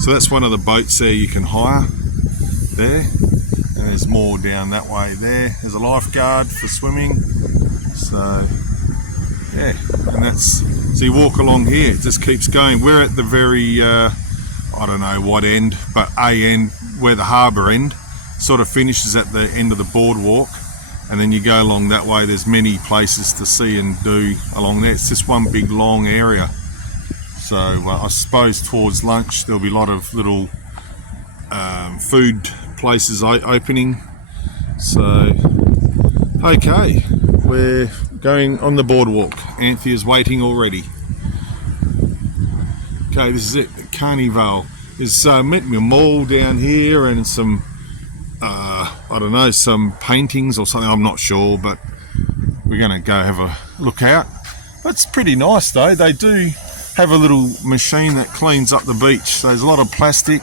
So that's one of the boats there you can hire there, and there's more down that way there. There's a lifeguard for swimming. So yeah, and that's, so you walk along here, it just keeps going. We're at the very I don't know what end, but a end where the harbour end sort of finishes at the end of the boardwalk, and then you go along that way. There's many places to see and do along there. It's just one big long area. So I suppose towards lunch there'll be a lot of little food places opening. So okay, we're going on the boardwalk. Anthea's waiting already. Okay, this is it, Carnival. There's meant to be a mall down here and some I don't know, some paintings or something, I'm not sure, but we're going to go have a look out. But it's pretty nice though. They do have a little machine that cleans up the beach. So there's a lot of plastic.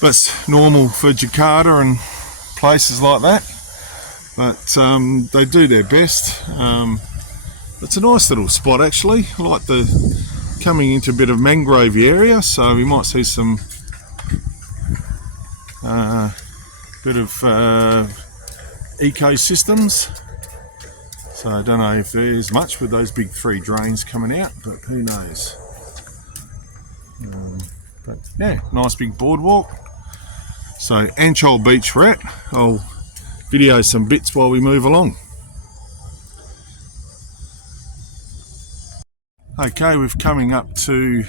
That's normal for Jakarta and places like that. But they do their best. It's a nice little spot actually. I like the coming into a bit of mangrove area, so we might see some bit of ecosystems. So I don't know if there's much with those big three drains coming out, but who knows. But yeah, nice big boardwalk. So Ancol Beach we're at. I'll video some bits while we move along. Okay, we're coming up to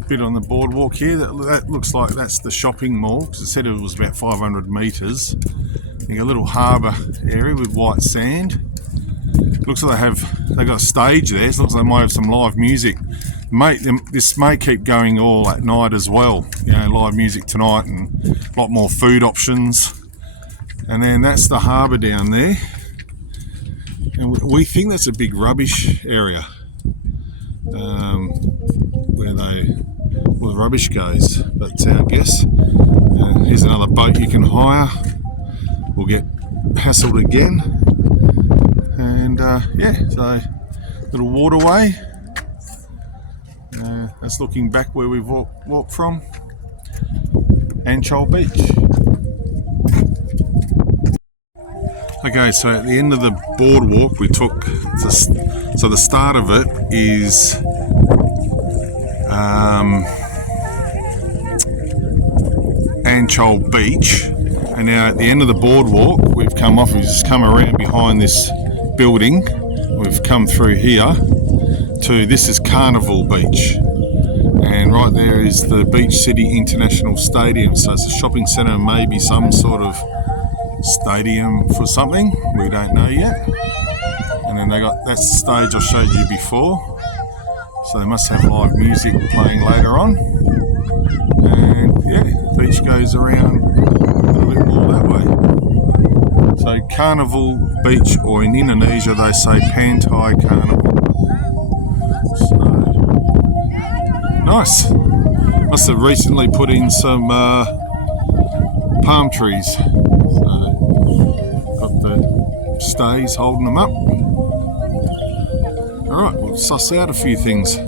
a bit on the boardwalk here. That looks like that's the shopping mall, because it said it was about 500 metres. You got a little harbour area with white sand. Looks like they got a stage there. It looks like they might have some live music. This may keep going all at night as well. You know, live music tonight and a lot more food options. And then that's the harbour down there. And we think that's a big rubbish area where the rubbish goes. But I guess here's another boat you can hire. We'll get hassled again. And yeah, so little waterway. That's looking back where we've walked from. Ancol Beach. Okay, so at the end of the boardwalk we took, so the start of it is Ancol Beach, and now at the end of the boardwalk we've just come around behind this building, we've come through here to, this is Carnival Beach, and right there is the Beach City International Stadium. So it's a shopping centre, maybe some sort of stadium for something, we don't know yet. And then they got, that's the stage I showed you before, so they must have live music playing later on. And yeah, the beach goes around a little bit more that way. So Carnival Beach, or in Indonesia they say Pantai Carnival. So nice. Must have recently put in some palm trees. Stays holding them up. Alright, we'll suss out a few things.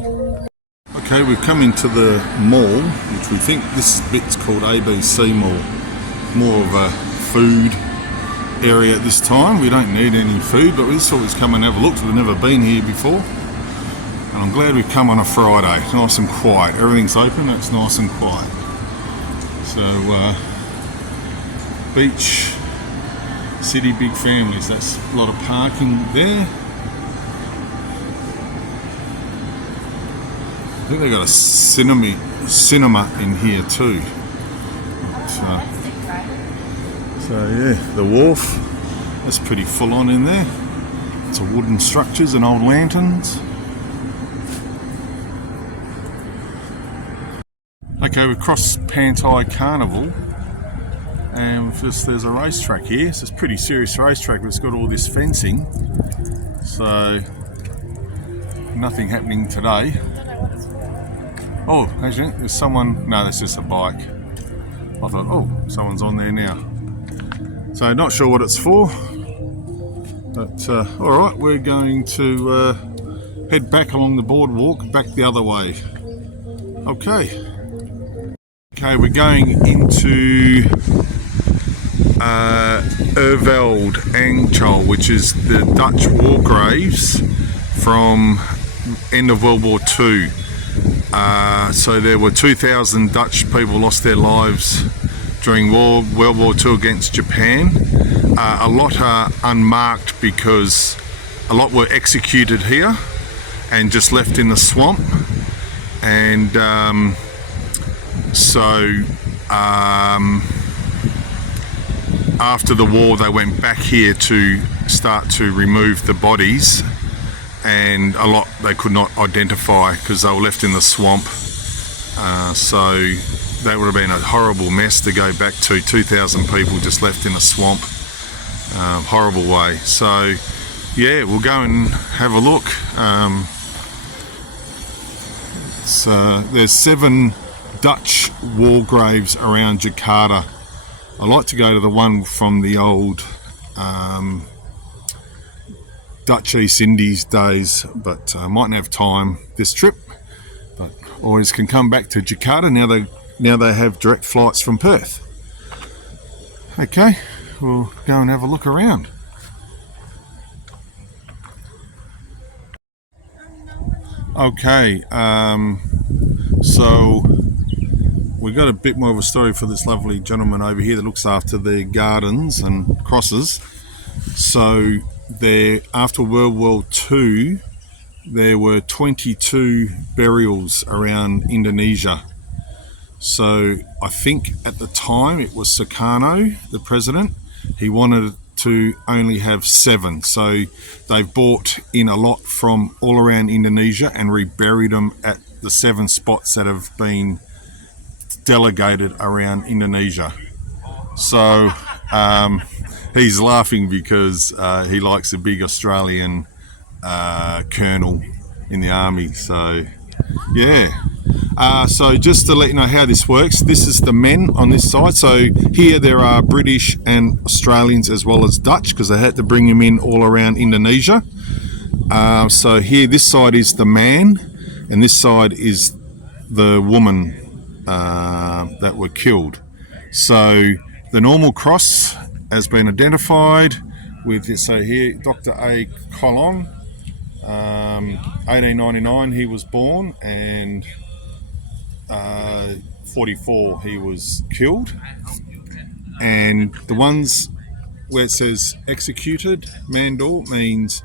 Okay, we've come into the mall, which we think this bit's called ABC Mall. More of a food area at this time. We don't need any food, but we just thought we'd come and have a look, so we've never been here before. And I'm glad we've come on a Friday. Nice and quiet. Everything's open, it's nice and quiet. So, beach city, big families. That's a lot of parking there. I think they got a cinema in here too. So yeah, the wharf, that's pretty full on in there. It's a wooden structures and old lanterns. Okay, we've crossed Pantai Carnival. And there's a racetrack here. So it's a pretty serious racetrack, but it's got all this fencing. So nothing happening today. Oh, actually, there's someone. No, that's just a bike. I thought, oh, someone's on there now. So not sure what it's for. But all right, we're going to head back along the boardwalk, back the other way. Okay. Okay, we're going into Ereveld Ancol, which is the Dutch war graves from end of World War II. So there were 2,000 Dutch people lost their lives during World War II against Japan. A lot are unmarked because a lot were executed here and just left in the swamp. And after the war they went back here to start to remove the bodies, and a lot they could not identify because they were left in the swamp. So that would have been a horrible mess to go back to, 2,000 people just left in a swamp. Horrible way. So yeah, we'll go and have a look. There's 7 Dutch war graves around Jakarta. I like to go to the one from the old Dutch East Indies days, but I mightn't have time this trip. But always can come back to Jakarta now they have direct flights from Perth. Okay, we'll go and have a look around. Okay, so we got a bit more of a story for this lovely gentleman over here that looks after the gardens and crosses. So there, after World War II, there were 22 burials around Indonesia. So I think at the time it was Sukarno, the president. He wanted to only have 7. So they've brought in a lot from all around Indonesia and reburied them at the 7 spots that have been delegated around Indonesia. So he's laughing because he likes a big Australian colonel in the army. So yeah. So just to let you know how this works, this is the men on this side. So here there are British and Australians as well as Dutch, because they had to bring them in all around Indonesia. So here this side is the man and this side is the woman that were killed. So the normal cross has been identified with this. So here Dr. A. Colon, 1899 he was born, and 44 he was killed. And the ones where it says executed, Mandor, means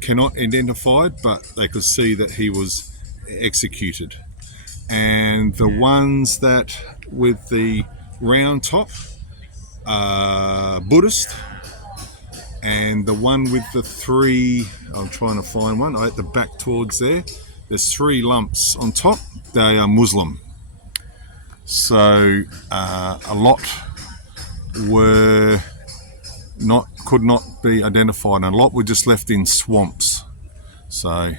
cannot identified, but they could see that he was executed. And the ones that with the round top, Buddhist, and the one with the 3, I'm trying to find one, at the back towards there's 3 lumps on top, they are Muslim. So a lot could not be identified, and a lot were just left in swamps. So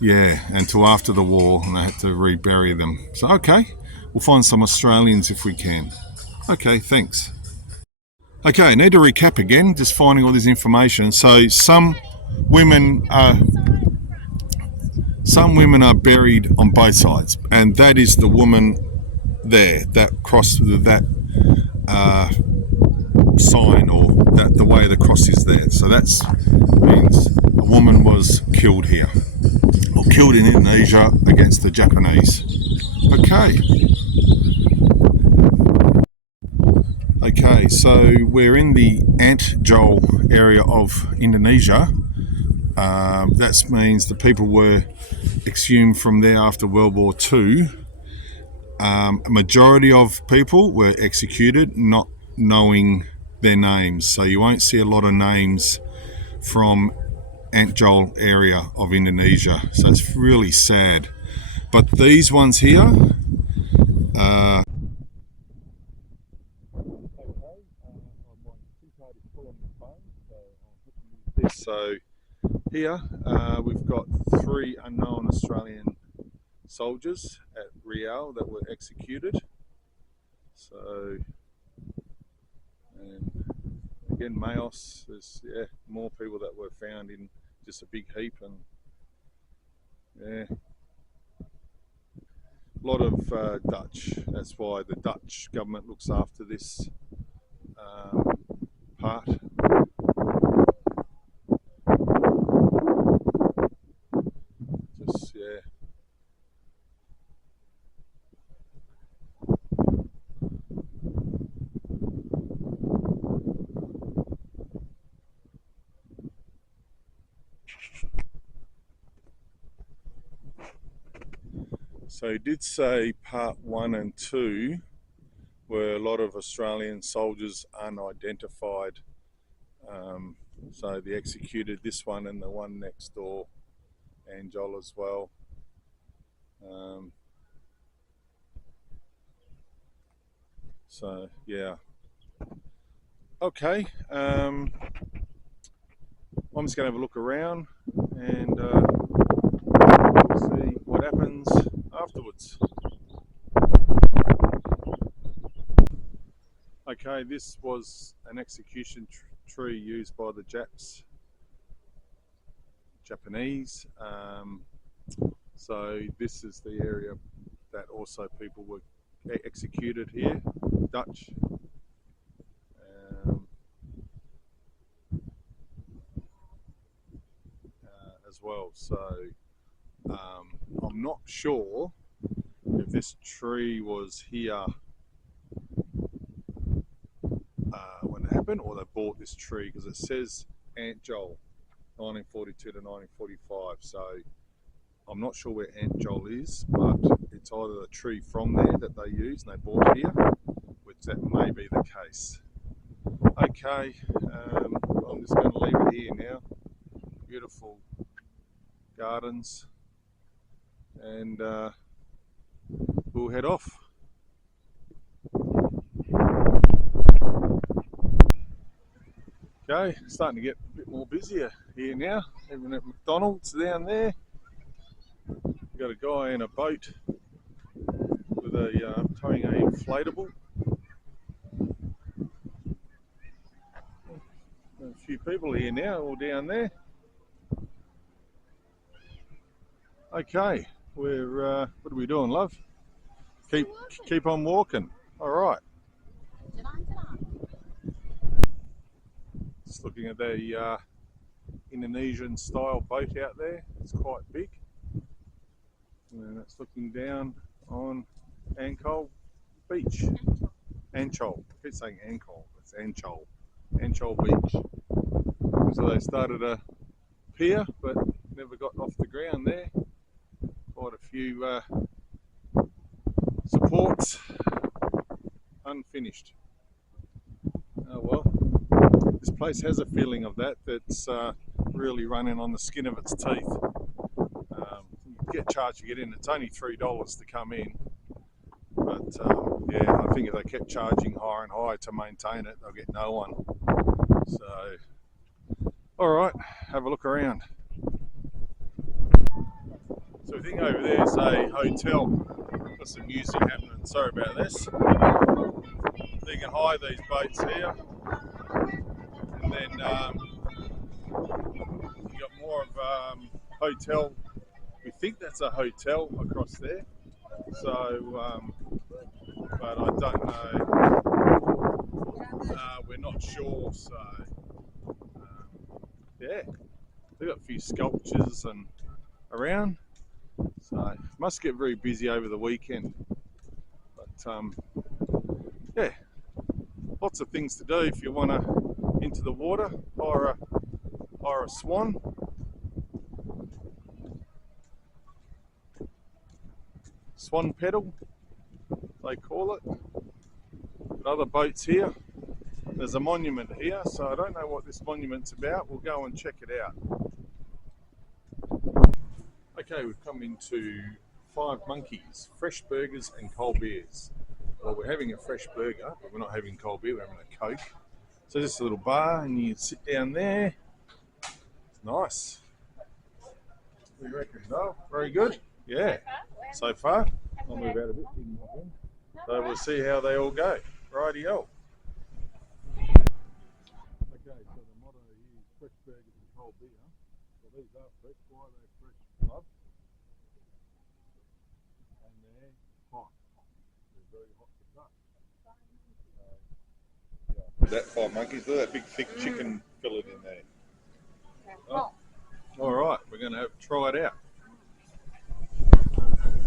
yeah, until after the war, and they had to rebury them. So okay, we'll find some Australians if we can. Okay, thanks. Okay, need to recap again, just finding all this information. So some women are buried on both sides, and that is the woman there, that cross, that sign, or that the way the cross is there. So that means a woman was killed here, or killed in Indonesia against the Japanese. Okay, so we're in the Ancol area of Indonesia. That means the people were exhumed from there after World War II. A majority of people were executed not knowing their names, so you won't see a lot of names from Ancol area of Indonesia, so it's really sad. But these ones here, so here we've got 3 unknown Australian soldiers at Real that were executed. So, and again, Mayos, there's more people that were found in just a big heap, and lot of Dutch. That's why the Dutch government looks after this part. Just, yeah. So he did say part 1 and 2 were a lot of Australian soldiers unidentified. So they executed this one and the one next door, Ancol as well. So yeah. Okay. I'm just going to have a look around and see what happens afterwards. Okay, this was an execution tree used by the Japanese. So this is the area that also people were executed here, Dutch. As well. So I'm not sure if this tree was here when it happened, or they bought this tree, because it says Ancol 1942 to 1945. So I'm not sure where Ancol is, but it's either the tree from there that they used and they bought here, which that may be the case. Okay, I'm just going to leave it here now. Beautiful gardens, and we'll head off. Okay, starting to get a bit more busier here now, even at McDonald's down there. We've got a guy in a boat with a towing an inflatable. A few people here now, all down there. Okay, we're what are we doing, love? Keep on walking. All right. Just looking at the Indonesian style boat out there. It's quite big, and it's looking down on Ancol Beach. Ancol. I keep saying Ancol. It's Ancol. Ancol Beach. So they started a pier, but never got off the ground there. Quite a few supports unfinished. Oh well. This place has a feeling of that. That's really running on the skin of its teeth. You get charged to get in. It's only $3 to come in. But yeah, I think if they kept charging higher and higher to maintain it, they'll get no one. So, all right, have a look around. So I think over there is a hotel. Got some music happening. Sorry about this. So you can hire these boats here, and then you got more of hotel. We think that's a hotel across there. So, but I don't know. We're not sure. So, yeah, they've got a few sculptures and around. So must get very busy over the weekend. But yeah, lots of things to do if you want to into the water. Hire a swan. Swan pedal, they call it. Other boats here. There's a monument here, so I don't know what this monument's about. We'll go and check it out. Okay, we've come into Five Monkeys, fresh burgers and cold beers. Well, we're having a fresh burger, but we're not having cold beer, we're having a Coke. So just a little bar, and you sit down there. It's nice. What do you reckon, Noel? Very good? Yeah. So far? I'll move out a bit. So we'll see how they all go. Rightio. Okay, so the motto is fresh burgers and cold beer. So these are fresh. Why are they fresh, love? And they're That 5 monkeys, look at that big thick chicken fillet in there. Oh. All right, we're going to try it out.